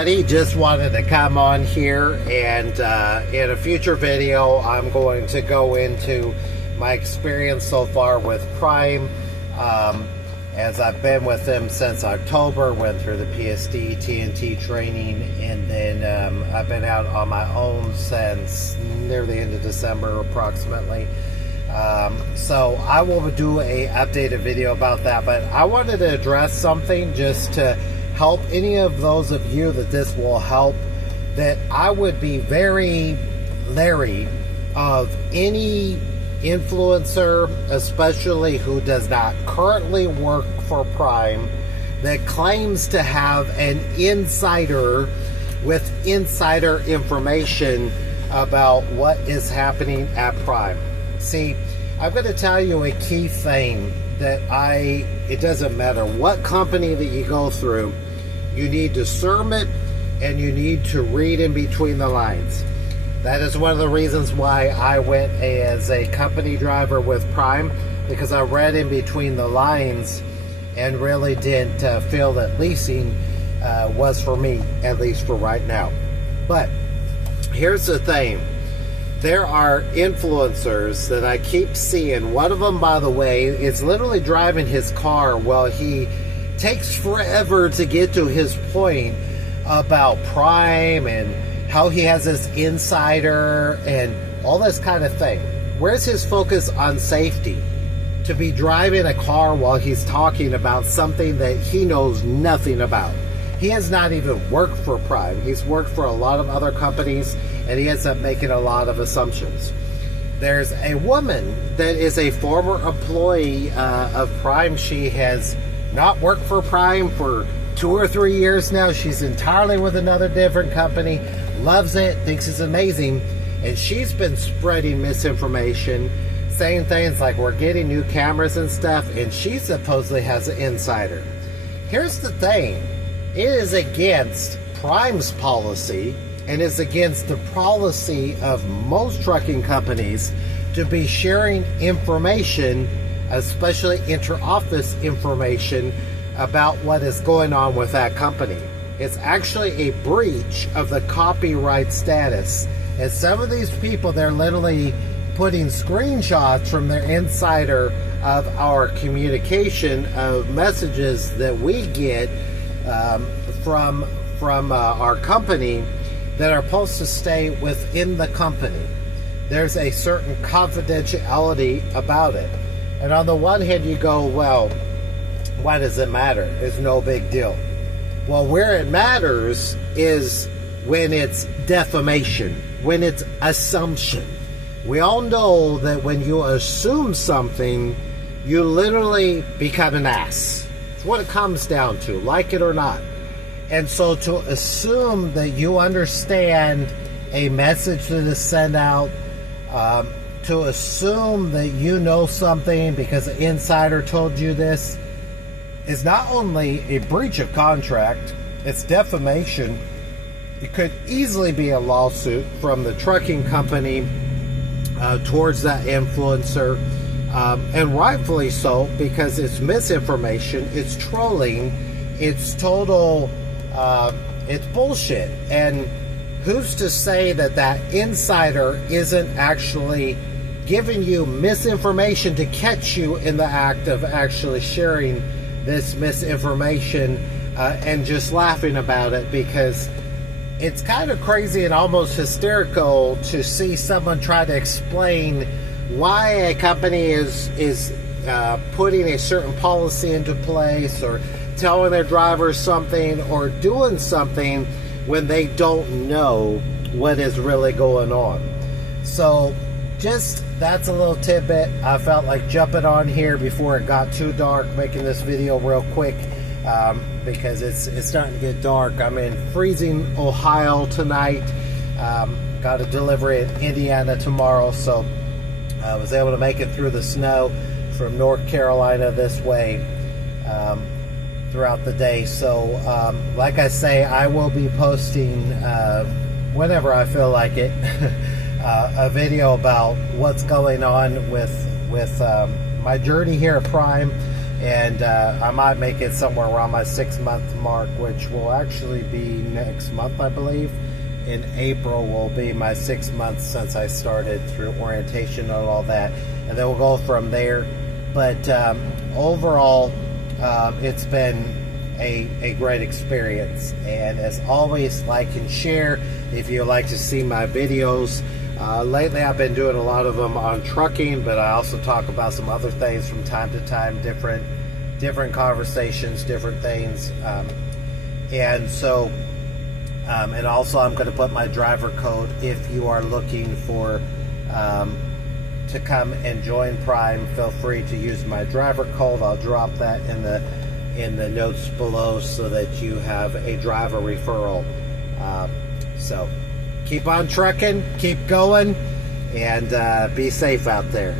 Just wanted to come on here, and in a future video I'm going to go into my experience so far with Prime, as I've been with them since October, went through the PSD TNT training, and then I've been out on my own since near the end of December approximately. So I will do a updated video about that, but I wanted to address something just to help any of those of you that this will help, that I would be very leery of any influencer, especially who does not currently work for Prime, that claims to have an insider with insider information about what is happening at Prime. See, I'm going to tell you a key thing that it doesn't matter what company that you go through, you need discernment and you need to read in between the lines. That is one of the reasons why I went as a company driver with Prime, because I read in between the lines and really didn't feel that leasing was for me, at least for right now. But here's the thing. There are influencers that I keep seeing. One of them, by the way, is literally driving his car while he takes forever to get to his point about Prime and how he has this insider and all this kind of thing. Where's his focus on safety? To be driving a car while he's talking about something that he knows nothing about. He has not even worked for Prime. He's worked for a lot of other companies, and he ends up making a lot of assumptions. There's a woman that is a former employee of Prime. She has not worked for Prime for 2 or 3 years now. She's entirely with another different company, loves it, thinks it's amazing, and she's been spreading misinformation, saying things like we're getting new cameras and stuff, and she supposedly has an insider. Here's the thing. It is against Prime's policy, and it's against the policy of most trucking companies to be sharing information, especially inter-office information, about what is going on with that company. It's actually a breach of the copyright status. And some of these people, they're literally putting screenshots from their insider of our communication of messages that we get from our company that are supposed to stay within the company. There's a certain confidentiality about it. And on the one hand, you go, well, why does it matter? It's no big deal. Well, where it matters is when it's defamation, when it's assumption. We all know that when you assume something, you literally become an ass. It's what it comes down to, like it or not. And so to assume that you understand a message that is sent out, to assume that you know something because an insider told you this, is not only a breach of contract, it's defamation. It could easily be a lawsuit from the trucking company towards that influencer, and rightfully so, because it's misinformation, it's trolling, it's total, it's bullshit. And who's to say that that insider isn't actually giving you misinformation to catch you in the act of actually sharing this misinformation and just laughing about it? Because it's kind of crazy and almost hysterical to see someone try to explain why a company is putting a certain policy into place, or telling their drivers something, or doing something when they don't know what is really going on. So just, that's a little tidbit. I felt like jumping on here before it got too dark, making this video real quick, because it's starting to get dark. I'm in freezing Ohio tonight. Got a delivery in Indiana tomorrow, so I was able to make it through the snow from North Carolina this way throughout the day. So like I say, I will be posting whenever I feel like it a video about what's going on with my journey here at Prime, and I might make it somewhere around my 6-month mark, which will actually be next month, I believe. In April will be my 6 months since I started through orientation and all that, and then we'll go from there. But overall, it's been a great experience, and as always, like and share if you like to see my videos. Lately I've been doing a lot of them on trucking, but I also talk about some other things from time to time, different conversations, different things, and so and also I'm going to put my driver code if you are looking for to come and join Prime. Feel free to use my driver code. I'll drop that in the notes below so that you have a driver referral. So keep on trucking, keep going, and be safe out there.